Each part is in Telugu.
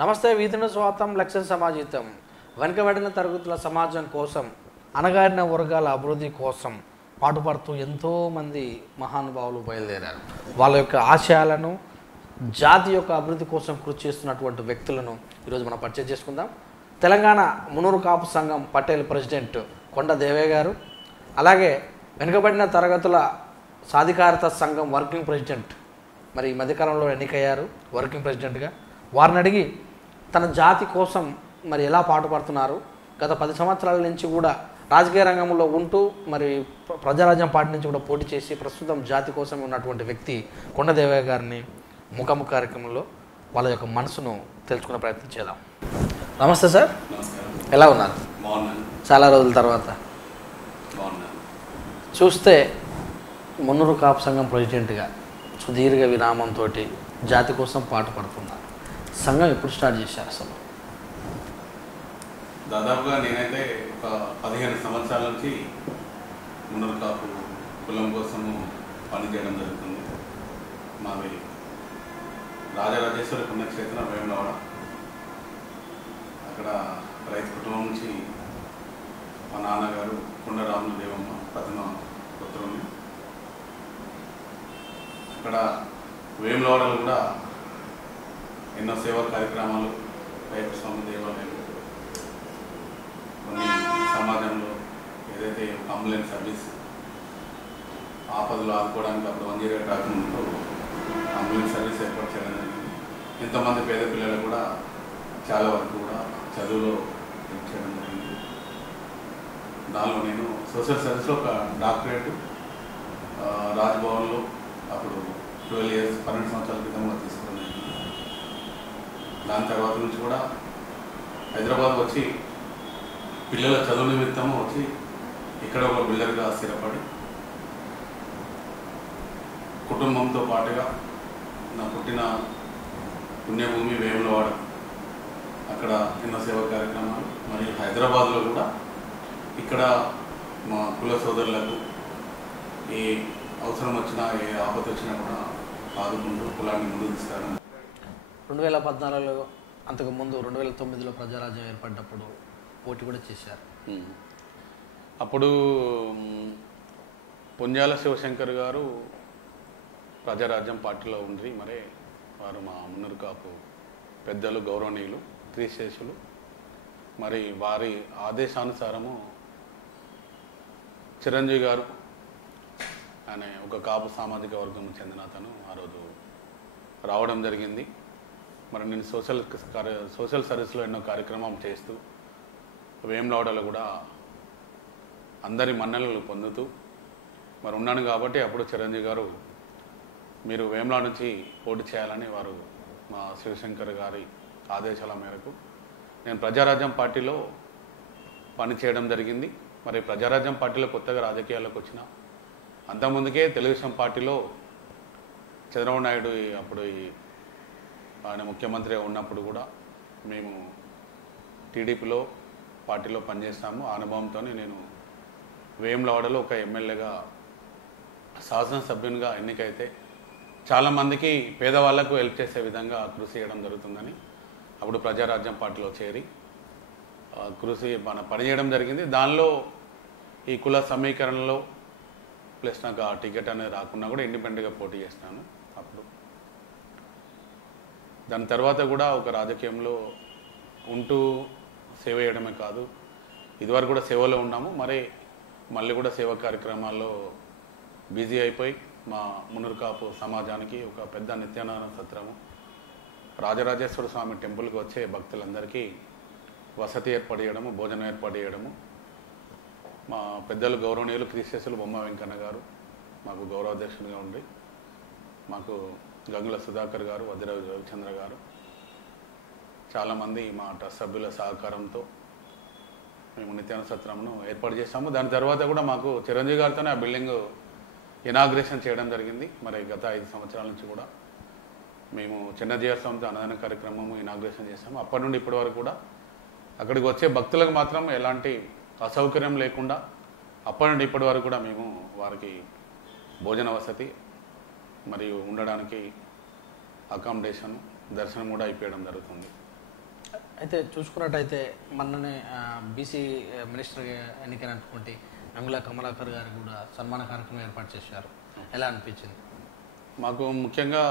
నమస్తే వీధిన స్వాతం లక్ష్య సమాజితం వెనుకబడిన తరగతుల సమాజం కోసం అనగారిన వర్గాల అభివృద్ధి కోసం పాటుపడుతూ ఎంతోమంది మహానుభావులు బయలుదేరారు. వాళ్ళ యొక్క ఆశయాలను జాతి యొక్క అభివృద్ధి కోసం కృషి చేస్తున్నటువంటి వ్యక్తులను ఈరోజు మనం పరిచయం చేసుకుందాం. తెలంగాణ మునూరు కాపు సంఘం పటేల్ ప్రెసిడెంట్ కొండ దేవయ్య గారు, అలాగే వెనుకబడిన తరగతుల సాధికారత సంఘం వర్కింగ్ ప్రెసిడెంట్, మరి ఈ మధ్యకాలంలో ఎన్నికయ్యారు వర్కింగ్ ప్రెసిడెంట్గా. వారిని అడిగి తన జాతి కోసం మరి ఎలా పాటుపడుతున్నారు, గత 10 సంవత్సరాల నుంచి కూడా రాజకీయ రంగంలో ఉంటూ మరి ప్రజారాజ్యం పార్టీ నుంచి కూడా పోటీ చేసి ప్రస్తుతం జాతి కోసం ఉన్నటువంటి వ్యక్తి కొండ దేవయ్య గారిని ముఖాముఖ కార్యక్రమంలో వాళ్ళ యొక్క మనసును తెలుసుకునే ప్రయత్నం చేద్దాం. నమస్తే సార్, ఎలా ఉన్నారు? చాలా రోజుల తర్వాత చూస్తే మున్నూరు కాపు సంఘం ప్రెసిడెంట్గా సుదీర్ఘ విరామంతో జాతి కోసం పాటుపడుతున్నారు. సంఘం ఎప్పుడు స్టార్ట్ చేశారు అసలు? దాదాపుగా నేనైతే ఒక 15 సంవత్సరాల నుంచి మున్నూరు కాపు కులం కోసము పనిచేయడం జరుగుతుంది. మాది రాజరాజేశ్వరి పుణ్యక్షేత్రం వేములవాడ. అక్కడ రైతు కుటుంబం నుంచి మా నాన్నగారు కొండరాములు దేవమ్మ ప్రథమ పుత్రుని. అక్కడ వేములవాడలో కూడా ఎన్నో సేవా కార్యక్రమాలు, రైతు స్వామి దేవాలయాలు, కొన్ని సమాజంలో ఏదైతే అంబులెన్స్ సర్వీస్ ఆపదలు ఆదుకోవడానికి అప్పుడు 108 రాకముందు అంబులెన్స్ సర్వీస్ ఏర్పాటు చేయడం జరిగింది. ఎంతోమంది పేద పిల్లలు కూడా చాలా వరకు కూడా చదువులో హెల్ప్ చేయడం జరిగింది. దానిలో నేను సోషల్ సర్వీస్లో ఒక డాక్టరేట్ రాజ్భవన్లో అప్పుడు 12 years 12 సంవత్సరాల క్రితంగా తీసుకోవడం జరిగింది. దాని తర్వాత నుంచి కూడా హైదరాబాద్ వచ్చి పిల్లల చదువు నిమిత్తము వచ్చి ఇక్కడ ఒక బిల్డర్గా స్థిరపడి కుటుంబంతో పాటుగా నా పుట్టిన పుణ్యభూమి వేములవాడ, అక్కడ ఎన్నో సేవా కార్యక్రమాలు, మరియు హైదరాబాద్లో కూడా ఇక్కడ మా కుల సోదరులకు ఏ అవసరం వచ్చినా ఏ ఆపద వచ్చినా కూడా ఆదుకుంటూ కులాన్ని ముందుకు తీసుకురావడం. 2014లో, అంతకుముందు 2009లో ప్రజారాజ్యం ఏర్పడ్డప్పుడు పోటీ కూడా చేశారు. అప్పుడు పుంజాల శివశంకర్ గారు ప్రజారాజ్యం పార్టీలో ఉండి, మరి వారు మా మున్నూరు కాపు పెద్దలు, గౌరవనీయులు, క్రీశేషులు. మరి వారి ఆదేశానుసారము చిరంజీవి గారు అనే ఒక కాపు సామాజిక వర్గం చెందిన అతను ఆ రోజు రావడం జరిగింది. మరి నేను సోషల్ సర్వీస్లో ఎన్నో కార్యక్రమం చేస్తూ వేములవాడలో కూడా అందరి మన్ననలు పొందుతూ మరి ఉన్నాను. కాబట్టి అప్పుడు చిరంజీవి గారు మీరు వేములవాడ నుంచి పోటీ చేయాలని వారు మా శివశంకర్ గారి ఆదేశాల మేరకు నేను ప్రజారాజ్యం పార్టీలో పనిచేయడం జరిగింది. మరి ప్రజారాజ్యం పార్టీలో కొత్తగా రాజకీయాల్లోకి వచ్చిన అంతకుముందుకే తెలుగుదేశం పార్టీలో చంద్రబాబు నాయుడు అప్పుడు ఆయన ముఖ్యమంత్రిగా ఉన్నప్పుడు కూడా మేము టీడీపీలో పార్టీలో పనిచేస్తాము. ఆ అనుభవంతో నేను వేములవాడలో ఒక ఎమ్మెల్యేగా శాసనసభ్యునిగా ఎన్నికైతే చాలామందికి పేదవాళ్లకు హెల్ప్ చేసే విధంగా కృషి చేయడం జరుగుతుందని అప్పుడు ప్రజారాజ్యం పార్టీలో చేరి కృషి పనిచేయడం జరిగింది. దానిలో ఈ కుల సమీకరణలో ప్లస్ నాకు ఆ టికెట్ అనేది రాకున్నా కూడా ఇండిపెండెంట్గా పోటీ చేస్తాను. అప్పుడు దాని తర్వాత కూడా ఒక రాజకీయంలో ఉంటూ సేవ చేయడమే కాదు, ఇదివరకు కూడా సేవలో ఉన్నాము. మరి మళ్ళీ కూడా సేవా కార్యక్రమాల్లో బిజీ అయిపోయి మా మున్నూరు కాపు సమాజానికి ఒక పెద్ద నిత్యాన్నదాన సత్రము, రాజరాజేశ్వర స్వామి టెంపుల్కి వచ్చే భక్తులందరికీ వసతి ఏర్పాటు చేయడము, భోజనం ఏర్పాటు చేయడము, మా పెద్దలు గౌరవనీయులు క్రీశేషులు బొమ్మ వెంకన్న గారు మాకు గౌరవాధ్యక్షునిగా ఉండి, మాకు గంగుల సుధాకర్ గారు, వదిరాజు రవిచంద్ర గారు, చాలామంది మా ట్రస్ట్ సభ్యుల సహకారంతో మేము నిత్యాన్న సత్రంను ఏర్పాటు చేశాము. దాని తర్వాత కూడా మాకు చిరంజీవి గారితోనే ఆ బిల్డింగ్ ఇనాగ్రేషన్ చేయడం జరిగింది. మరి గత 5 సంవత్సరాల నుంచి కూడా మేము చిన్నజీఆర్ స్వామితో అన్నదాన కార్యక్రమము ఇనాగ్రేషన్ చేశాము. అప్పటి నుండి ఇప్పటి వరకు కూడా అక్కడికి వచ్చే భక్తులకు మాత్రం ఎలాంటి అసౌకర్యం లేకుండా అప్పటి నుండి ఇప్పటి వరకు కూడా మేము వారికి భోజన వసతి మరియు ఉండడానికి అకామిడేషన్, దర్శనం కూడా అయిపోయడం జరుగుతుంది. అయితే చూసుకున్నట్టయితే మొన్ననే బీసీ మినిస్టర్ ఎన్నికైనటువంటి గంగుల కమలాకర్ గారికి కూడా సన్మాన కార్యక్రమం ఏర్పాటు చేశారు. ఎలా అనిపించింది? మాకు ముఖ్యంగా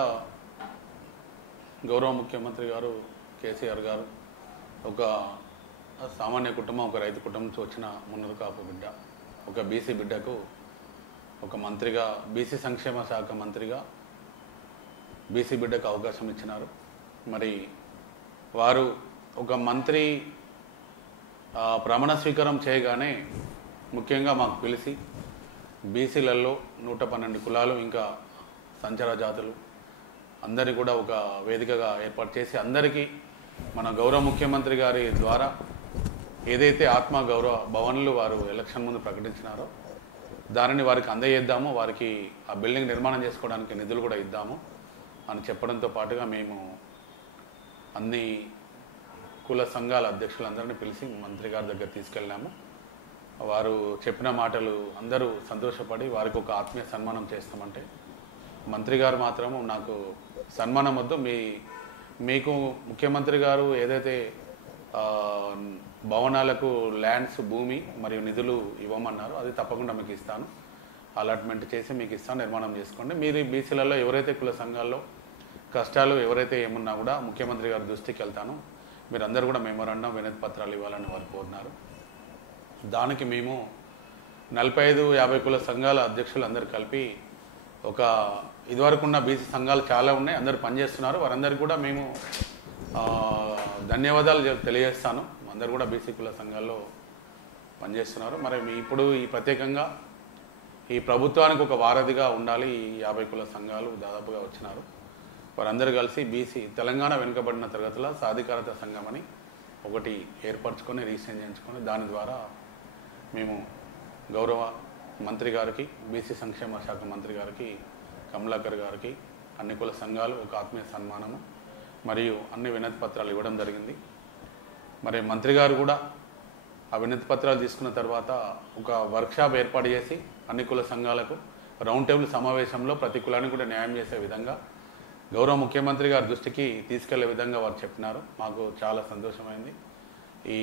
గౌరవ ముఖ్యమంత్రి గారు కేసీఆర్ గారు ఒక సామాన్య కుటుంబం, ఒక రైతు కుటుంబం నుంచి వచ్చిన మున్నూరు కాపు బిడ్డ, ఒక బీసీ బిడ్డకు ఒక మంత్రిగా, బీసీ సంక్షేమ శాఖ మంత్రిగా బీసీ బిడ్డకు అవకాశం ఇచ్చినారు. మరి వారు ఒక మంత్రి ప్రమాణ స్వీకారం చేయగానే ముఖ్యంగా మాకు పిలిచి బీసీలలో 112 కులాలు ఇంకా సంచార జాతులు అందరినీ కూడా ఒక వేదికగా ఏర్పాటు చేసి అందరికీ మన గౌరవ ముఖ్యమంత్రి గారి ద్వారా ఏదైతే ఆత్మ గౌరవ భవన్లు వారు ఎలక్షన్ ముందు ప్రకటించినారో దానిని వారికి అందజేద్దాము, వారికి ఆ బిల్డింగ్ నిర్మాణం చేసుకోవడానికి నిధులు కూడా ఇద్దాము అని చెప్పడంతో పాటుగా మేము అన్ని కుల సంఘాల అధ్యక్షులందరినీ పిలిచి మంత్రి గారి దగ్గర తీసుకెళ్ళాము. వారు చెప్పిన మాటలు అందరూ సంతోషపడి వారికి ఒక ఆత్మీయ సన్మానం చేస్తామంటే మంత్రి గారు మాత్రము నాకు సన్మానం వద్దు, మీకు ముఖ్యమంత్రి గారు ఏదైతే భవనాలకు ల్యాండ్స్, భూమి మరియు నిధులు ఇవ్వమన్నారో అది తప్పకుండా మీకు ఇస్తాను, అలాట్మెంట్ చేసి మీకు ఇస్తాను, నిర్మాణం చేసుకోండి. మీరు బీసీలలో ఎవరైతే కుల సంఘాల్లో కష్టాలు ఎవరైతే ఏమున్నా కూడా ముఖ్యమంత్రి గారి దృష్టికి వెళ్తాను, మీరందరూ కూడా మెమోరాండం, వినతి పత్రాలు ఇవ్వాలని వారు కోరినారు. దానికి మేము 45-50 కుల సంఘాల అధ్యక్షులు అందరూ కలిపి ఒక ఇదివరకు ఉన్న బీసీ సంఘాలు చాలా ఉన్నాయి, అందరూ పనిచేస్తున్నారు, వారందరికీ కూడా మేము ధన్యవాదాలు తెలియజేస్తాను. అందరూ కూడా బీసీ కుల సంఘాల్లో పనిచేస్తున్నారు. మరి ఇప్పుడు ఈ ప్రత్యేకంగా ఈ ప్రభుత్వానికి ఒక వారధిగా ఉండాలి. ఈ 50 కుల సంఘాలు దాదాపుగా వచ్చినారు. వారందరూ కలిసి బీసీ తెలంగాణ వెనుకబడిన తరగతుల సాధికారత సంఘం అని ఒకటి ఏర్పరచుకొని రిజిస్ట్రేషన్ చేయించుకొని దాని ద్వారా మేము గౌరవ మంత్రి గారికి, బీసీ సంక్షేమ శాఖ మంత్రి గారికి, కమలాకర్ గారికి, అన్ని కుల సంఘాలు ఒక ఆత్మీయ సన్మానము మరియు అన్ని వినతి పత్రాలు ఇవ్వడం జరిగింది. మరి మంత్రి గారు కూడా ఆ వినతి పత్రాలు తీసుకున్న తర్వాత ఒక వర్క్షాప్ ఏర్పాటు చేసి అన్ని కుల సంఘాలకు రౌండ్ టేబుల్ సమావేశంలో ప్రతి కులానికి కూడా న్యాయం చేసే విధంగా గౌరవ ముఖ్యమంత్రి గారి దృష్టికి తీసుకెళ్లే విధంగా వారు చెప్పినారు. మాకు చాలా సంతోషమైంది. ఈ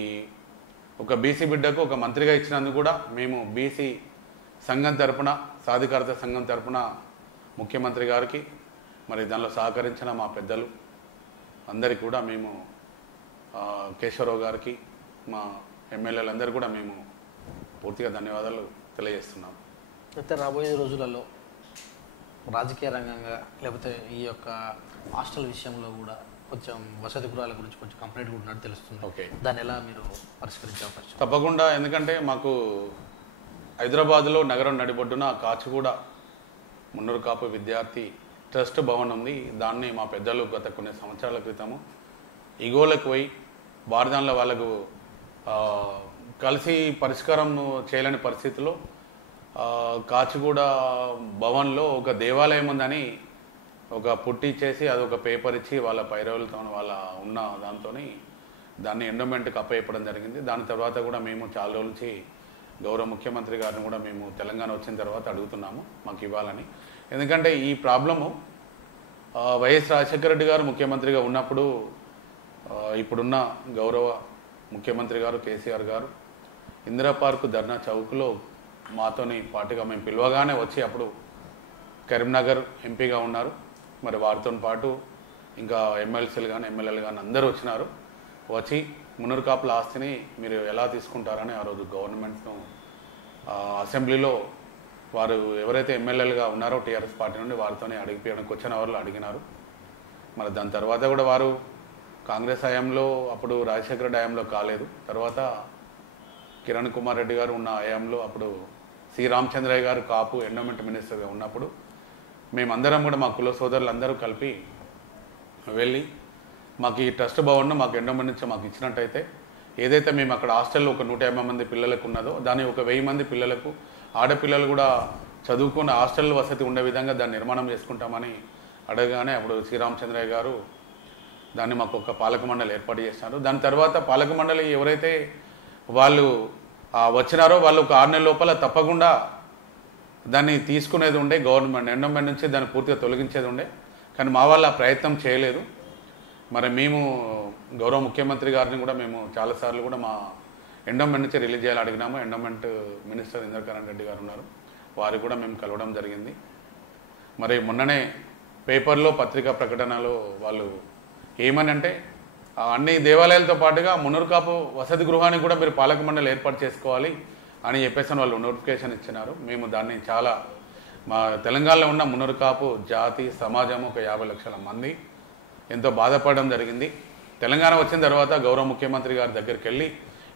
ఒక బీసీ బిడ్డకు ఒక మంత్రిగా ఇచ్చినందుకు కూడా మేము బీసీ సంఘం తరపున, సాధికారత సంఘం తరపున ముఖ్యమంత్రి గారికి మరి దానిలో సహకరించిన మా పెద్దలు అందరికీ కూడా మేము, కేశవరావు గారికి, మా ఎమ్మెల్యేలందరూ కూడా మేము పూర్తిగా ధన్యవాదాలు తెలియజేస్తున్నాం. అయితే రాబోయే రోజులలో రాజకీయ రంగంగా లేకపోతే ఈ యొక్క హాస్టల్ విషయంలో కూడా కొంచెం వసతి గృహాల గురించి కొంచెం కంప్లైంట్ కూడా ఉన్నట్టు తెలుస్తుంది. ఓకే, దాన్ని ఎలా మీరు పరిష్కరించే అవకాశం? తప్పకుండా. ఎందుకంటే మాకు హైదరాబాద్లో నగరం నడిబొడ్డున కాచిగూడ మున్నూరు కాపు విద్యార్థి ట్రస్ట్ భవన్ ఉంది. దాన్ని మా పెద్దలు గత కొన్ని సంవత్సరాల క్రితము ఇగోలకు పోయి బార్దాన్ల వాళ్ళకు కలిసి పరిష్కారం చేయలేని పరిస్థితిలో కాచిగూడ భవన్లో ఒక దేవాలయం ఉందని ఒక పుట్టి చేసి అదొక పేపర్ ఇచ్చి వాళ్ళ పైరవులతో వాళ్ళ ఉన్న దాంతో దాన్ని ఎండోమెంట్కి అప్పచెప్పడం జరిగింది. దాని తర్వాత కూడా మేము చాలా రోజుల నుంచి గౌరవ ముఖ్యమంత్రి గారిని కూడా మేము తెలంగాణ వచ్చిన తర్వాత అడుగుతున్నాము మాకు ఇవ్వాలని. ఎందుకంటే ఈ ప్రాబ్లము వైఎస్ రాజశేఖర రెడ్డి గారు ముఖ్యమంత్రిగా ఉన్నప్పుడు ఇప్పుడున్న గౌరవ ముఖ్యమంత్రి గారు కేసీఆర్ గారు ఇందిరా పార్కు ధర్నా చౌక్లో మాతోని పాటుగా మేము పిలవగానే వచ్చి అప్పుడు కరీంనగర్ ఎంపీగా ఉన్నారు. మరి వారితో పాటు ఇంకా ఎమ్మెల్సీలు కానీ ఎమ్మెల్యేలు కానీ అందరూ వచ్చినారు. వచ్చి మున్నూరు కాపుల ఆస్తిని మీరు ఎలా తీసుకుంటారని ఆ రోజు గవర్నమెంట్ను అసెంబ్లీలో వారు ఎవరైతే ఎమ్మెల్యేలుగా ఉన్నారో టీఆర్ఎస్ పార్టీ నుండి వారితోనే అడిగిపోయడానికి వచ్చిన వాళ్ళు అడిగినారు. మరి దాని తర్వాత కూడా వారు కాంగ్రెస్ హయాంలో, అప్పుడు రాజశేఖర రెడ్డి హయాంలో కాలేదు, తర్వాత కిరణ్ కుమార్ రెడ్డి గారు ఉన్న హయాంలో అప్పుడు సి రామచంద్రయ్య గారు కాపు ఎండోమెంట్ మినిస్టర్గా ఉన్నప్పుడు మేమందరం కూడా మా కుల సోదరులందరూ కలిపి వెళ్ళి మాకు ఈ ట్రస్ట్ భవన్ను మాకు ఎండోమెంట్ నుంచి మాకు ఇచ్చినట్టయితే ఏదైతే మేము అక్కడ హాస్టల్లో ఒక 150 మంది పిల్లలకు ఉన్నదో దాన్ని ఒక 1000 మంది పిల్లలకు, ఆడపిల్లలు కూడా చదువుకున్న హాస్టల్ వసతి ఉండే విధంగా దాన్ని నిర్మాణం చేసుకుంటామని అడగగానే అప్పుడు శ్రీరామచంద్రయ్య గారు దాన్ని మాకు ఒక పాలక మండలి ఏర్పాటు చేసినారు. దాని తర్వాత పాలక మండలి ఎవరైతే వాళ్ళు వచ్చినారో వాళ్ళు ఒక 6 నెలల లోపల తప్పకుండా దాన్ని తీసుకునేది ఉండే, గవర్నమెంట్ ఎండోమెంట్ నుంచి దాన్ని పూర్తిగా తొలగించేది ఉండే. కానీ మా వాళ్ళు ఆ ప్రయత్నం చేయలేదు. మరి మేము గౌరవ ముఖ్యమంత్రి గారిని కూడా మేము చాలాసార్లు కూడా మా ఎండోమెంట్ నుంచి రిలీజ్ చేయాలని అడిగినాము. ఎండోమెంట్ మినిస్టర్ ఇంద్రకరణ్ రెడ్డి గారు ఉన్నారు, వారికి కూడా మేము కలవడం జరిగింది. మరి మొన్ననే పేపర్లో పత్రికా ప్రకటనలో వాళ్ళు ఏమని అంటే అన్ని దేవాలయాలతో పాటుగా మున్నూరు కాపు వసతి గృహానికి కూడా మీరు పాలక మండలి ఏర్పాటు చేసుకోవాలి అని చెప్పేసి వాళ్ళు నోటిఫికేషన్ ఇచ్చినారు. మేము దాన్ని చాలా మా తెలంగాణలో ఉన్న మున్నూరు కాపు జాతి సమాజం ఒక 50 లక్షల మంది ఎంతో బాధపడడం జరిగింది. తెలంగాణ వచ్చిన తర్వాత గౌరవ ముఖ్యమంత్రి గారి దగ్గరికి వెళ్ళి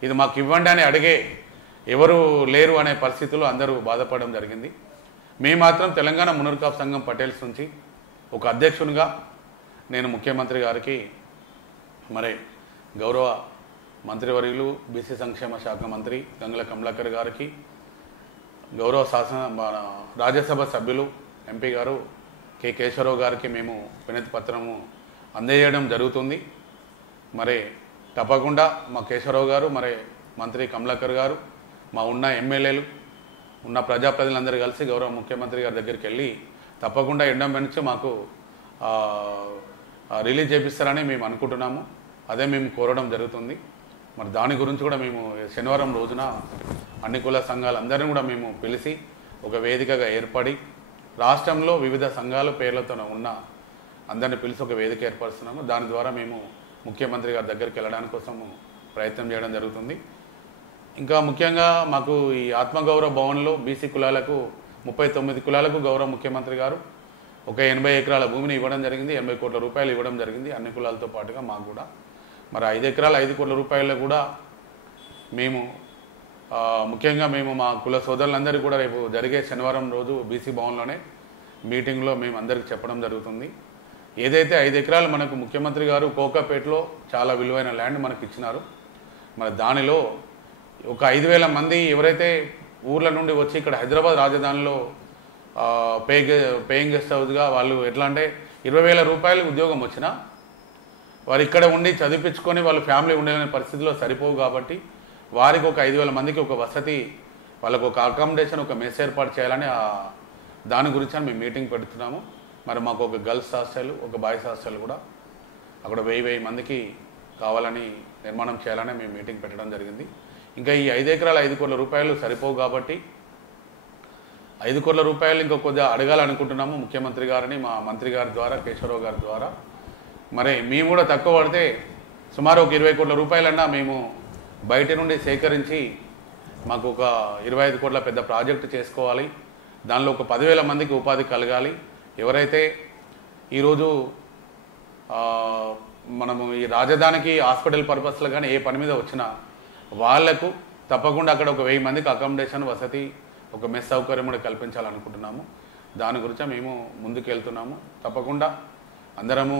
ఇది మాకు ఇవ్వండి అని అడిగే ఎవరు లేరు అనే పరిస్థితుల్లో అందరూ బాధపడడం జరిగింది. మేము మాత్రం తెలంగాణ మున్నూరు కాపు సంఘం పటేల్స్ నుంచి ఒక అధ్యక్షునిగా నేను ముఖ్యమంత్రి గారికి మరి గౌరవ మంత్రివర్యులు బీసీ సంక్షేమ శాఖ మంత్రి గంగుల కమలాకర్ గారికి, గౌరవ మన రాజ్యసభ సభ్యులు ఎంపీ గారు కె కేశవరావు గారికి మేము వినతి పత్రము అందజేయడం జరుగుతుంది. మరి తప్పకుండా మా కేశవరావు గారు, మరి మంత్రి కమలాకర్ గారు, మా ఉన్న ఎమ్మెల్యేలు ఉన్న ప్రజాప్రతినిధులందరూ కలిసి గౌరవ ముఖ్యమంత్రి గారి దగ్గరికి వెళ్ళి తప్పకుండా ఎండోమెంట్ నుంచి మాకు రిలీజ్ చేపిస్తారని మేము అనుకుంటున్నాము. అదే మేము కోరడం జరుగుతుంది. మరి దాని గురించి కూడా మేము శనివారం రోజున అన్ని కుల సంఘాలందరినీ కూడా మేము పిలిచి ఒక వేదికగా ఏర్పడి రాష్ట్రంలో వివిధ సంఘాల పేర్లతో ఉన్న అందరిని పిలిచి ఒక వేదిక ఏర్పరుస్తున్నాము. దాని ద్వారా మేము ముఖ్యమంత్రి గారి దగ్గరికి వెళ్ళడానికి కోసము ప్రయత్నం చేయడం జరుగుతుంది. ఇంకా ముఖ్యంగా మాకు ఈ ఆత్మగౌరవ భవన్లో బీసీ కులాలకు 39 కులాలకు గౌరవ ముఖ్యమంత్రి గారు ఒక 80 ఎకరాల భూమిని ఇవ్వడం జరిగింది. 80 కోట్ల రూపాయలు ఇవ్వడం జరిగింది అన్ని కులాలతో పాటుగా మాకు కూడా. మరి 5 ఎకరాల 5 కోట్ల రూపాయలు కూడా మేము ముఖ్యంగా మేము మా కుల సోదరులందరికీ కూడా రేపు జరిగే శనివారం రోజు బీసీ భవన్లోనే మీటింగ్లో మేము అందరికీ చెప్పడం జరుగుతుంది. ఏదైతే 5 ఎకరాలు మనకు ముఖ్యమంత్రి గారు కోకాపేటలో చాలా విలువైన ల్యాండ్ మనకు ఇచ్చినారు. మరి దానిలో ఒక 5,000 మంది ఎవరైతే ఊర్ల నుండి వచ్చి ఇక్కడ హైదరాబాద్ రాజధానిలో పేయింగ్ గెస్ట్ హౌస్గా వాళ్ళు ఎట్లా అంటే 20,000 రూపాయలు ఉద్యోగం వచ్చినా వారు ఇక్కడ ఉండి చదివించుకొని వాళ్ళు ఫ్యామిలీ ఉండలేని పరిస్థితిలో సరిపోవు. కాబట్టి వారికి ఒక 5,000 మందికి ఒక వసతి, వాళ్ళకు ఒక అకామిడేషన్, ఒక మెస్ ఏర్పాటు చేయాలని దాని గురించి మేము మీటింగ్ పెడుతున్నాము. మరి మాకు ఒక గర్ల్స్ హాస్టల్, ఒక బాయ్స్ హాస్టల్ కూడా అక్కడ 1000 మందికి కావాలని నిర్మాణం చేయాలని మేము మీటింగ్ పెట్టడం జరిగింది. ఇంకా ఈ 5 ఎకరాల 5 కోట్ల రూపాయలు సరిపోవు కాబట్టి 5 కోట్ల రూపాయలు ఇంకా కొద్దిగా అడగాలనుకుంటున్నాము ముఖ్యమంత్రి గారిని, మా మంత్రి గారి ద్వారా, కేశవరావు గారి ద్వారా. మరి మేము కూడా తక్కువ పడితే సుమారు ఒక 20 కోట్ల రూపాయలన్నా మేము బయట నుండి సేకరించి మాకు ఒక 25 కోట్ల పెద్ద ప్రాజెక్టు చేసుకోవాలి. దానిలో ఒక 10,000 మందికి ఉపాధి కలగాలి. ఎవరైతే ఈరోజు మనము ఈ రాజధానికి హాస్పిటల్ పర్పస్లో కానీ ఏ పని మీద వచ్చినా వాళ్లకు తప్పకుండా అక్కడ ఒక 1000 మందికి అకామిడేషన్, వసతి, ఒక మెస్ సౌకర్యం కూడా కల్పించాలనుకుంటున్నాము. దాని గురించి మేము ముందుకు వెళ్తున్నాము. తప్పకుండా అందరము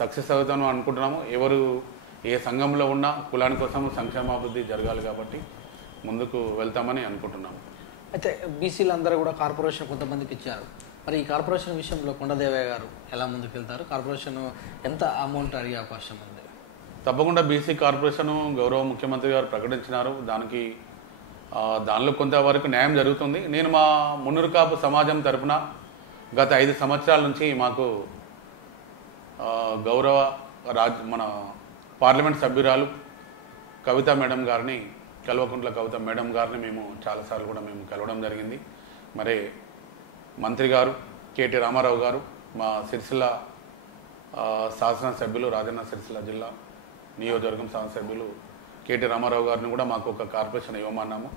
సక్సెస్ అవుతాము అనుకుంటున్నాము. ఎవరు ఏ సంఘంలో ఉన్న కులాని కోసం సంక్షేమాభివృద్ధి జరగాలి కాబట్టి ముందుకు వెళ్తామని అనుకుంటున్నాము. అయితే బీసీలు అందరూ కూడా కార్పొరేషన్ కొంతమందికి ఇచ్చారు. మరి ఈ కార్పొరేషన్ విషయంలో కొండదేవయ్య గారు ఎలా ముందుకు వెళ్తారు? కార్పొరేషన్ ఎంత అమౌంట్ అడిగే అవకాశం ఉంది? తప్పకుండా బీసీ కార్పొరేషన్ గౌరవ ముఖ్యమంత్రి గారు ప్రకటించినారు. దానిలో కొంతవరకు న్యాయం జరుగుతుంది. నేను మా మున్నూరు కాపు సమాజం తరఫున గత 5 సంవత్సరాల నుంచి మాకు గౌరవ మన పార్లమెంట్ సభ్యురాలు కవిత మేడం గారిని, కల్వకుంట్ల కవిత మేడం గారిని మేము చాలాసార్లు కూడా మేము కలవడం జరిగింది. మరి మంత్రి గారు కేటీ రామారావు గారు, మా సిరిసిల్ల శాసనసభ్యులు, రాజన్న సిరిసిల్ల జిల్లా నియోజకవర్గం శాసనసభ్యులు కేటీ రామారావు గారిని కూడా మాకు ఒక కార్పొరేషన్ ఇవ్వమన్నాము.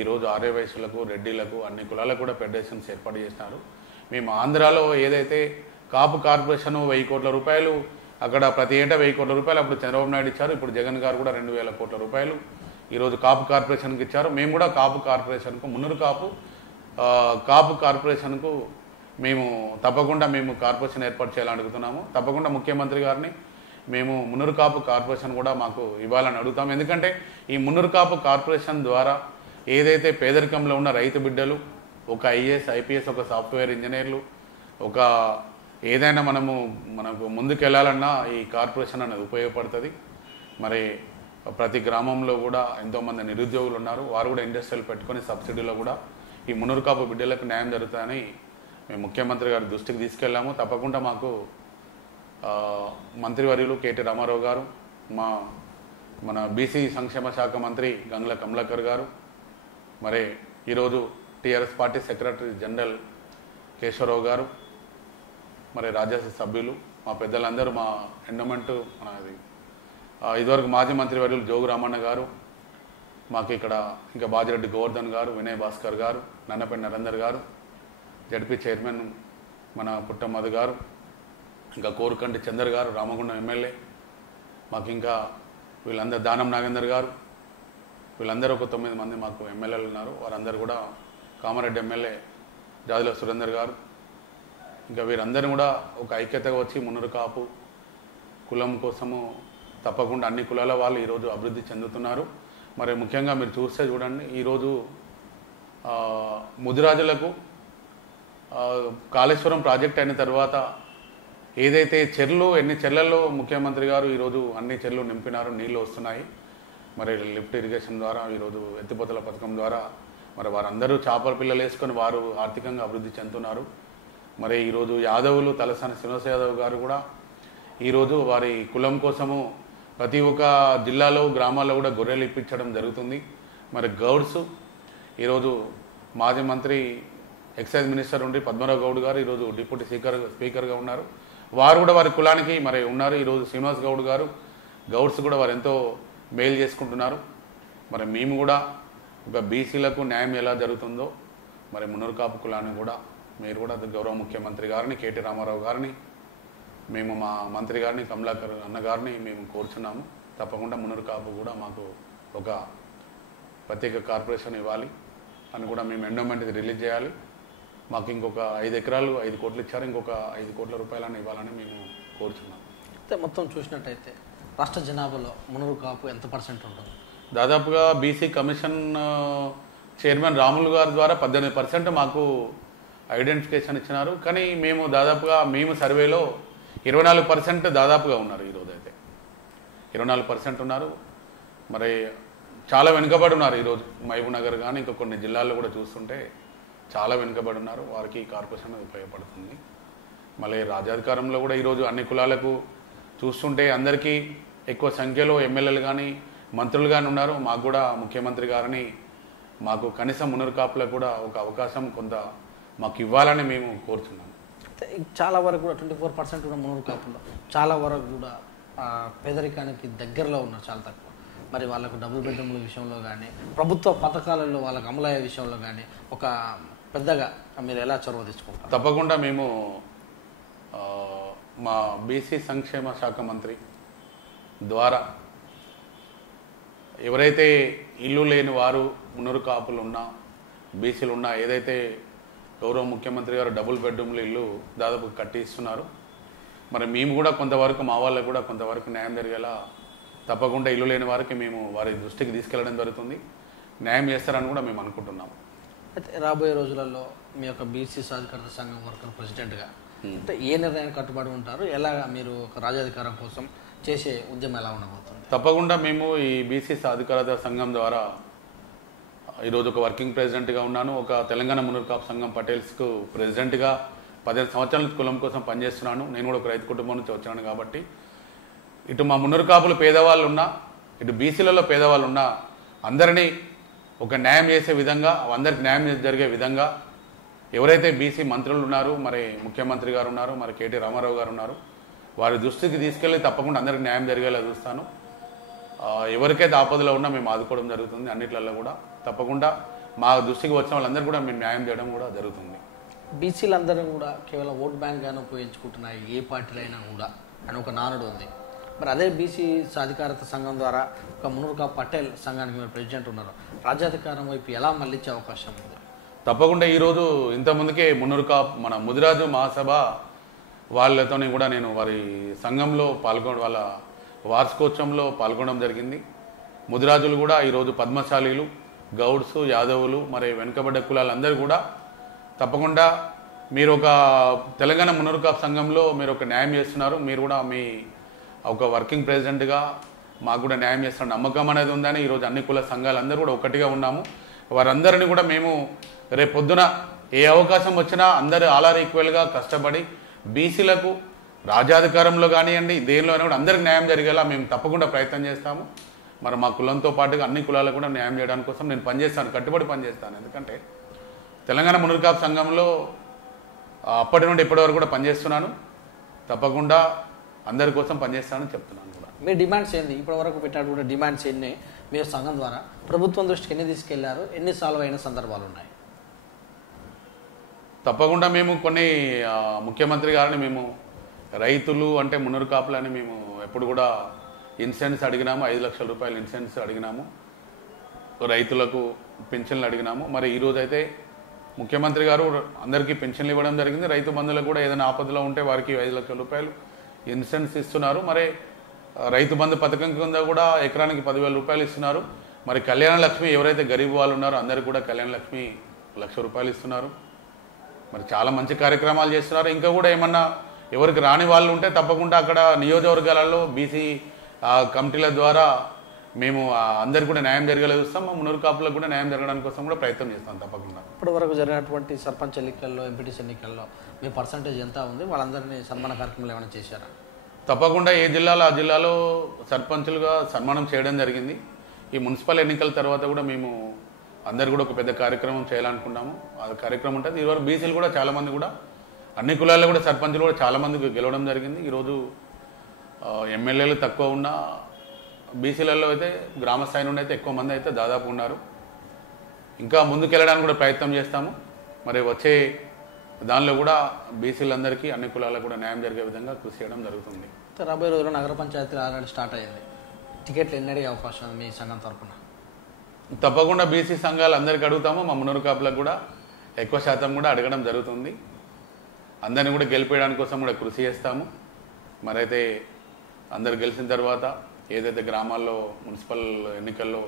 ఈరోజు ఆర్యవైశ్యులకు, రెడ్డిలకు, అన్ని కులాలకు కూడా ఫెడరేషన్స్ ఏర్పాటు చేసినారు. మేము ఆంధ్రాలో ఏదైతే కాపు కార్పొరేషన్ 1000 కోట్ల రూపాయలు, అక్కడ ప్రతి ఏటా 1000 కోట్ల రూపాయలు అప్పుడు చంద్రబాబు నాయుడు ఇచ్చారు. ఇప్పుడు జగన్ గారు కూడా 2000 కోట్ల రూపాయలు ఈరోజు కాపు కార్పొరేషన్కి ఇచ్చారు. మేము కూడా కాపు కార్పొరేషన్కు, మున్నూరు కాపు కార్పొరేషన్కు మేము తప్పకుండా మేము కార్పొరేషన్ ఏర్పాటు చేయాలని అడుగుతున్నాము. తప్పకుండా ముఖ్యమంత్రి గారిని మేము మున్నూరు కాపు కార్పొరేషన్ కూడా మాకు ఇవ్వాలని అడుగుతాము. ఎందుకంటే ఈ మున్నూరు కాపు కార్పొరేషన్ ద్వారా ఏదైతే పేదరికంలో ఉన్న రైతు బిడ్డలు, ఒక ఐఏఎస్, ఐపీఎస్, ఒక సాఫ్ట్వేర్ ఇంజనీర్లు, ఒక ఏదైనా మనకు ముందుకు వెళ్ళాలన్నా ఈ కార్పొరేషన్ అనేది ఉపయోగపడుతుంది. మరి ప్రతి గ్రామంలో కూడా ఎంతోమంది నిరుద్యోగులు ఉన్నారు. వారు కూడా ఇండస్ట్రీలు పెట్టుకొని సబ్సిడీలో కూడా ఈ మున్నూరు కాపు బిడ్డలకు న్యాయం జరుగుతుందని మేము ముఖ్యమంత్రి గారి దృష్టికి తీసుకెళ్ళాము. తప్పకుండా మాకు మంత్రివర్యులు కేటీ రామారావు గారు, మన బీసీ సంక్షేమ శాఖ మంత్రి గంగుల కమలాకర్ గారు, మరి ఈరోజు TRS party secretary general Keshava Rao గారు, మరి రాజ్యసభ సభ్యులు, మా పెద్దలందరూ, మా ఎండోమెంట్ మనది ఇదివరకు మాజీ మంత్రివర్యులు జోగు రామన్న గారు, మాకు ఇక్కడ ఇంకా బాజిరెడ్డి గోవర్ధన్ గారు, వినయ్ భాస్కర్ గారు, నన్నపల్లి నరేందర్ గారు, జడ్పీ చైర్మన్ మన పుట్టమధు గారు, ఇంకా కోరుకంటి చందర్ గారు, రామగుండం ఎమ్మెల్యే, మాకు ఇంకా వీళ్ళందరూ దానం నాగేందర్ గారు, వీళ్ళందరూ ఒక 9 మంది మాకు ఎమ్మెల్యేలు ఉన్నారు. వారందరూ కూడా కామారెడ్డి ఎమ్మెల్యే జాదుల సురేందర్ గారు, ఇంకా వీరందరూ కూడా ఒక ఐక్యతగా వచ్చి మున్నూరు కాపు కులం కోసము తప్పకుండా అన్ని కులాల వాళ్ళు ఈరోజు అభివృద్ధి చెందుతున్నారు. మరి ముఖ్యంగా మీరు చూస్తే చూడండి, ఈరోజు ముదిరాజులకు కాళేశ్వరం ప్రాజెక్ట్ అయిన తర్వాత ఏదైతే ఎన్ని చెర్లలో ముఖ్యమంత్రి గారు ఈరోజు అన్ని చెర్లు నింపినారు, నీళ్లు వస్తున్నాయి. మరి లిఫ్ట్ ఇరిగేషన్ ద్వారా ఈరోజు ఎత్తిపోతల పథకం ద్వారా మరి వారందరూ చేపల పిల్లలు వేసుకొని వారు ఆర్థికంగా అభివృద్ధి చెందుతున్నారు. మరి ఈరోజు యాదవులు తలసాని శ్రీనివాస యాదవ్ గారు కూడా ఈరోజు వారి కులం కోసము ప్రతి ఒక్క జిల్లాలో గ్రామాల్లో కూడా గొర్రెలు ఇప్పించడం జరుగుతుంది. మరి గౌడ్స్ ఈరోజు మాజీ మంత్రి ఎక్సైజ్ మినిస్టర్ ఉండి పద్మరావు గౌడ్ గారు ఈరోజు డిప్యూటీ స్పీకర్గా ఉన్నారు. వారు కూడా వారి కులానికి మరి ఉన్నారు. ఈరోజు శ్రీనివాస్ గౌడ్ గారు గౌడ్స్ కూడా వారు ఎంతో మేలు చేసుకుంటున్నారు. మరి మేము కూడా ఒక బీసీలకు న్యాయం ఎలా జరుగుతుందో మరి మున్నూరు కాపు కులాన్ని కూడా మీరు కూడా గౌరవ ముఖ్యమంత్రి గారిని కేటీ రామారావు గారిని మేము మా మంత్రి గారిని కమలాకర్ అన్న గారిని మేము కోరుచున్నాము. తప్పకుండా మున్నూరు కాపు కూడా మాకు ఒక ప్రత్యేక కార్పొరేషన్ ఇవ్వాలి అని కూడా మేము ఎండోమెంట్కి రిలీజ్ చేయాలి. మాకు ఇంకొక 5 ఎకరాలు 5 కోట్లు ఇచ్చారు, ఇంకొక 5 కోట్ల రూపాయలని ఇవ్వాలని మేము కోరుచున్నాం. అయితే మొత్తం చూసినట్టయితే రాష్ట్ర జనాభాలో మున్నూరు కాపు ఎంత పర్సెంట్ ఉంటుంది? దాదాపుగా బీసీ కమిషన్ చైర్మన్ రాములు గారి ద్వారా 18% మాకు ఐడెంటిఫికేషన్ ఇచ్చినారు. కానీ మేము దాదాపుగా సర్వేలో 24% దాదాపుగా ఉన్నారు. ఈరోజు అయితే 24% ఉన్నారు. మరి చాలా వెనుకబడి ఉన్నారు. ఈరోజు మహబూబ్ నగర్ కానీ ఇంకా కొన్ని జిల్లాల్లో కూడా చూస్తుంటే చాలా వెనుకబడి ఉన్నారు. వారికి కార్పొరేషన్ ఉపయోగపడుతుంది. మళ్ళీ రాజ్యాధికారంలో కూడా ఈరోజు అన్ని కులాలకు చూస్తుంటే అందరికీ ఎక్కువ సంఖ్యలో ఎమ్మెల్యేలు కానీ మంత్రులు కానీ ఉన్నారు. మాకు కూడా ముఖ్యమంత్రి గారిని మాకు కనీసం మున్నూరు కాపులకు కూడా ఒక అవకాశం కొంత మాకు ఇవ్వాలని మేము కోరుతున్నాం. చాలా వరకు కూడా 24% కూడా మున్నూరు కాపుల్లో చాలా వరకు కూడా పేదరికానికి దగ్గరలో ఉన్నారు, చాలా తక్కువ. మరి వాళ్ళకు డబుల్ బెడ్రూమ్ల విషయంలో కానీ ప్రభుత్వ పథకాలలో వాళ్ళకు అమలయ్యే విషయంలో కానీ ఒక పెద్దగా మీరు ఎలా చొరవ తీసుకుంటారు? తప్పకుండా మేము మా బీసీ సంక్షేమ శాఖ మంత్రి ద్వారా ఎవరైతే ఇల్లు లేని వారు మున్నూరు కాపులు ఉన్నా బీసీలు ఉన్నా ఏదైతే గౌరవ ముఖ్యమంత్రి గారు డబుల్ బెడ్రూమ్లు ఇల్లు దాదాపు కట్టి ఇస్తున్నారు. మరి మేము కూడా కొంతవరకు మా వాళ్ళకు కూడా కొంతవరకు న్యాయం జరిగేలా తప్పకుండా ఇల్లు లేని వారికి మేము వారి దృష్టికి తీసుకెళ్లడం జరుగుతుంది. న్యాయం చేస్తారని కూడా మేము అనుకుంటున్నాము. అయితే రాబోయే రోజులలో మీ యొక్క బీసీ సాధికారత సంఘం వర్కర్ ప్రెసిడెంట్గా అంటే ఏ నిర్ణయానికి కట్టుబడి ఉంటారు? ఎలా మీరు ఒక రాజ్యాధికారం కోసం చేసే ఉద్యమం ఎలా ఉండబోతుంది? తప్పకుండా మేము ఈ బీసీ సాధికారత సంఘం ద్వారా ఈరోజు ఒక వర్కింగ్ ప్రెసిడెంట్గా ఉన్నాను. ఒక తెలంగాణ మున్నూరు కాపు సంఘం పటేల్స్కు ప్రెసిడెంట్గా 15 సంవత్సరాల కులం కోసం పనిచేస్తున్నాను. నేను కూడా ఒక రైతు కుటుంబం నుంచి వచ్చాను కాబట్టి ఇటు మా మున్నూరు కాపులు పేదవాళ్ళు ఉన్నా ఇటు బీసీలలో పేదవాళ్ళు ఉన్నా అందరినీ ఒక న్యాయం చేసే విధంగా అందరికి న్యాయం జరిగే విధంగా ఎవరైతే బీసీ మంత్రులు ఉన్నారు, మరి ముఖ్యమంత్రి గారు ఉన్నారు, మరి కేటీ రామారావు గారు ఉన్నారు, వారి దృష్టికి తీసుకెళ్ళి తప్పకుండా అందరికి న్యాయం జరిగేలా చూస్తాను. ఎవరికైతే ఆపదలో ఉన్నా మేము ఆదుకోవడం జరుగుతుంది. అన్నిట్లలో కూడా తప్పకుండా మా దృష్టికి వచ్చిన వాళ్ళందరూ కూడా మేము న్యాయం చేయడం కూడా జరుగుతుంది. బీసీలందరూ కూడా కేవలం ఓట్ బ్యాంక్గానే ఉపయోగించుకుంటున్నాయి ఏ పార్టీలు అయినా కూడా అని ఒక నానుడు ఉంది. మరి అదే బీసీ సాధికారత సంఘం ద్వారా ఒక మున్నూరు కాపు పటేల్ సంఘానికి మీరు ప్రెసిడెంట్ ఉన్నారు, రాజ్యాధికారం వైపు ఎలా మళ్ళించే అవకాశం ఉంది? తప్పకుండా ఈరోజు ఇంతకుముందుకే మున్నూరు కాపు మన ముదిరాజు మహాసభ వాళ్ళతోని కూడా నేను వారి సంఘంలో వాళ్ళ వార్షికోత్సవంలో పాల్గొనడం జరిగింది. ముదిరాజులు కూడా ఈరోజు పద్మశాలీలు, గౌడ్స్, యాదవులు, మరి వెనుకబడ్డ కులాలందరూ కూడా తప్పకుండా మీరు ఒక తెలంగాణ మున్నూరు కాపు సంఘంలో మీరు ఒక న్యాయం చేస్తున్నారు. మీరు కూడా మీ ఒక వర్కింగ్ ప్రెసిడెంట్గా మాకు కూడా న్యాయం చేస్తున్న నమ్మకం అనేది ఉందని ఈరోజు అన్ని కుల సంఘాలందరూ కూడా ఒకటిగా ఉన్నాము. వారందరినీ కూడా మేము రేపు పొద్దున ఏ అవకాశం వచ్చినా అందరూ ఆల్ ఆర్ ఈక్వల్గా కష్టపడి బీసీలకు రాజ్యాధికారంలో కానివ్వండి దేనిలో అయినా కూడా అందరికి న్యాయం జరిగేలా మేము తప్పకుండా ప్రయత్నం చేస్తాము. మరి మా కులంతో పాటుగా అన్ని కులాలకు కూడా న్యాయం చేయడానికి కోసం నేను పనిచేస్తాను, కట్టుబడి పనిచేస్తాను. ఎందుకంటే తెలంగాణ మున్నూరు కాపు సంఘంలో అప్పటి నుండి ఇప్పటి వరకు కూడా పనిచేస్తున్నాను. తప్పకుండా అందరి కోసం పనిచేస్తానని చెప్తున్నాను కూడా. మీ డిమాండ్స్ ఏంది? ఇప్పటి వరకు పెట్టినటువంటి డిమాండ్స్ ఎన్ని మీరు సంఘం ద్వారా ప్రభుత్వం దృష్టికి ఎన్ని తీసుకెళ్లారు, ఎన్ని సాల్వ్ అయిన సందర్భాలు ఉన్నాయి? తప్పకుండా మేము కొన్ని ముఖ్యమంత్రి గారిని మేము రైతులు అంటే మున్నూరు కాపులని మేము ఎప్పుడు కూడా ఇన్సెన్స్ అడిగినాము. 5 లక్షల రూపాయలు ఇన్సెన్స్ అడిగినాము, రైతులకు పెన్షన్లు అడిగినాము. మరి ఈరోజు అయితే ముఖ్యమంత్రి గారు అందరికీ పెన్షన్లు ఇవ్వడం జరిగింది. రైతు బంధువులకు కూడా ఏదైనా ఆపదలో ఉంటే వారికి 5 లక్షల రూపాయలు ఇన్సెన్స్ ఇస్తున్నారు. మరి రైతు బంధు పథకం కింద కూడా ఎకరానికి 10,000 రూపాయలు ఇస్తున్నారు. మరి కళ్యాణ లక్ష్మి ఎవరైతే గరీబ్ వాళ్ళు ఉన్నారో అందరికీ కూడా కళ్యాణ లక్ష్మి 1,00,000 రూపాయలు ఇస్తున్నారు. మరి చాలా మంచి కార్యక్రమాలు చేస్తున్నారు. ఇంకా కూడా ఏమన్నా ఎవరికి రాని వాళ్ళు ఉంటే తప్పకుండా అక్కడ నియోజకవర్గాలలో బీసీ కమిటీల ద్వారా మేము అందరికి కూడా న్యాయం జరిగేలా చూస్తాం. మా మున్నూరు కాపులకు కూడా న్యాయం జరగడానికి కోసం కూడా ప్రయత్నం చేస్తాం తప్పకుండా. ఇప్పటి వరకు జరిగినటువంటి సర్పంచ్ ఎన్నికల్లో, ఎంపీటీసీ ఎన్నికల్లో మీ పర్సంటేజ్ ఎంత ఉంది? వాళ్ళందరినీ సన్మాన కార్యక్రమాలు ఏమైనా చేశారా? తప్పకుండా ఏ జిల్లాలో ఆ జిల్లాలో సర్పంచులుగా సన్మానం చేయడం జరిగింది. ఈ మున్సిపల్ ఎన్నికల తర్వాత కూడా మేము అందరు కూడా ఒక పెద్ద కార్యక్రమం చేయాలనుకున్నాము. ఆ కార్యక్రమం ఉంటుంది. ఈరోజు బీసీలు కూడా చాలామంది కూడా అన్ని కులాల్లో కూడా సర్పంచులు కూడా చాలామంది గెలవడం జరిగింది. ఈరోజు ఎమ్మెల్యేలు తక్కువ ఉన్న బీసీలలో అయితే గ్రామ స్థాయి నుండి అయితే ఎక్కువ మంది అయితే దాదాపు ఉన్నారు. ఇంకా ముందుకెళ్ళడానికి కూడా ప్రయత్నం చేస్తాము. మరి వచ్చే దానిలో కూడా బీసీలందరికీ అన్ని కులాలకు కూడా న్యాయం జరిగే విధంగా కృషి చేయడం జరుగుతుంది. రాబోయే రోజుల్లో నగర పంచాయతీలు ఆల్రెడీ స్టార్ట్ అయ్యింది. టికెట్లు ఎన్ని అడిగే అవకాశం ఉంది మీ సంఘం తరఫున? తప్పకుండా బీసీ సంఘాలు అందరికీ అడుగుతాము. మా మున్నూరు కాపులకు కూడా ఎక్కువ శాతం కూడా అడగడం జరుగుతుంది. అందరిని కూడా గెలిపేయడానికి కోసం కూడా కృషి చేస్తాము. మరైతే అందరు గెలిచిన తర్వాత ఏదైతే గ్రామాల్లో మున్సిపల్ ఎన్నికల్లో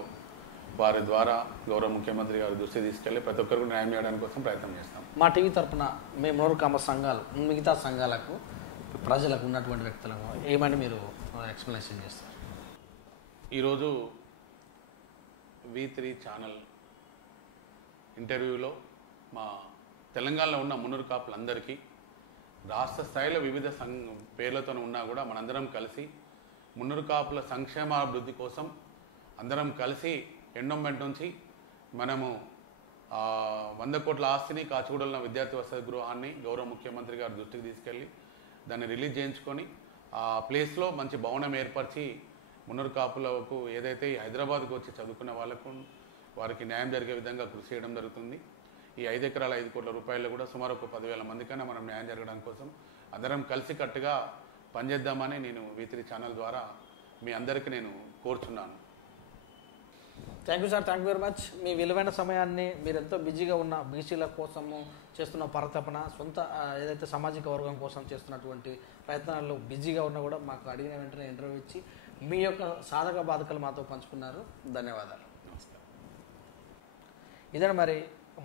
వారి ద్వారా గౌరవ ముఖ్యమంత్రి గారు దృష్టి తీసుకెళ్లి ప్రతి ఒక్కరికి న్యాయం చేయడానికి కోసం ప్రయత్నం చేస్తాం. మా టీవీ తరఫున మేము మున్నూరు కాపు సంఘాలు మిగతా సంఘాలకు ప్రజలకు ఉన్నటువంటి వ్యక్తులకు ఏమని మీరు ఎక్స్ప్లెనేషన్ చేస్తారు? ఈరోజు V3 ఛానల్ ఇంటర్వ్యూలో మా తెలంగాణలో ఉన్న మున్నూరు కాపులందరికీ రాష్ట్ర స్థాయిలో వివిధ పేర్లతో ఉన్నా కూడా మనందరం కలిసి మున్నూరు కాపుల సంక్షేమాభివృద్ధి కోసం అందరం కలిసి ఎండోమెంట్ నుంచి మనము 100 కోట్ల ఆస్తిని కాచిగూడలో విద్యార్థి వసతి గృహాన్ని గౌరవ ముఖ్యమంత్రి గారి దృష్టికి తీసుకెళ్ళి దాన్ని రిలీజ్ చేయించుకొని ఆ ప్లేస్లో మంచి భవనం ఏర్పరిచి మున్నూరు కాపులకు ఏదైతే హైదరాబాద్కు వచ్చి చదువుకున్న వాళ్ళకు వారికి న్యాయం జరిగే విధంగా కృషి చేయడం జరుగుతుంది. ఈ 5 ఎకరాల 5 కోట్ల రూపాయలు కూడా సుమారు ఒక 10,000 మందికైనా మనం న్యాయం జరగడం కోసం అందరం కలిసికట్టుగా పనిచేద్దామని నేను V3 ఛానల్ ద్వారా మీ అందరికీ నేను కోరుచున్నాను. Thank you sir, thank you very much. మీ విలువైన సమయాన్ని మీరు ఎంతో బిజీగా ఉన్న బీసీల కోసము చేస్తున్న పరితపన, సొంత ఏదైతే సామాజిక వర్గం కోసం చేస్తున్నటువంటి ప్రయత్నాల్లో బిజీగా ఉన్నా కూడా మాకు అడిగిన వెంటనే ఇంటర్వ్యూ ఇచ్చి మీ యొక్క సాధక బాధకాలు మాతో పంచుకున్నారు. ధన్యవాదాలు. ఇదే మరి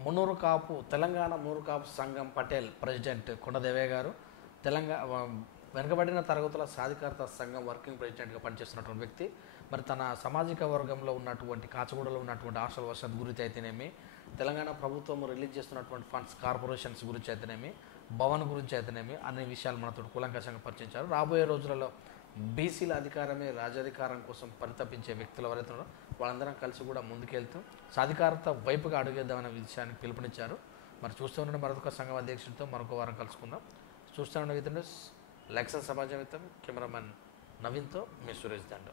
మున్నూరు కాపు తెలంగాణ మున్నూరు కాపు సంఘం పటేల్ ప్రెసిడెంట్ కొండదేవయ్య గారు, వెనుకబడిన తరగతుల సాధికారత సంఘం వర్కింగ్ ప్రెసిడెంట్గా పనిచేస్తున్నటువంటి వ్యక్తి. మరి తన సామాజిక వర్గంలో ఉన్నటువంటి కాచగూడలో ఉన్నటువంటి హాస్టల్ వసతి గురించి అయితేనేమి, తెలంగాణ ప్రభుత్వం రిలీజ్ చేస్తున్నటువంటి ఫండ్స్ కార్పొరేషన్స్ గురించి అయితేనేమి, భవన్ గురించి అయితేనేమి అనే విషయాలు మనతో కూలంకషంగా పరిచయించారు. రాబోయే రోజులలో బీసీల అధికారమే రాజ్యాధికారం కోసం పరితపించే వ్యక్తులు ఎవరైతే ఉన్నారో వాళ్ళందరం కలిసి కూడా ముందుకెళ్తూ సాధికారత వైపుగా అడుగేద్దామనే విషయాన్ని పిలుపునిచ్చారు. మరి చూస్తూ ఉన్న మరొక సంఘం అధ్యక్షుడితో మరొక వారం కలుసుకుందాం. చూస్తూ ఉన్న విధంగా లెక్సన్ సమాజం కెమెరామెన్ నవీన్తో మీ సురేష్ దండ.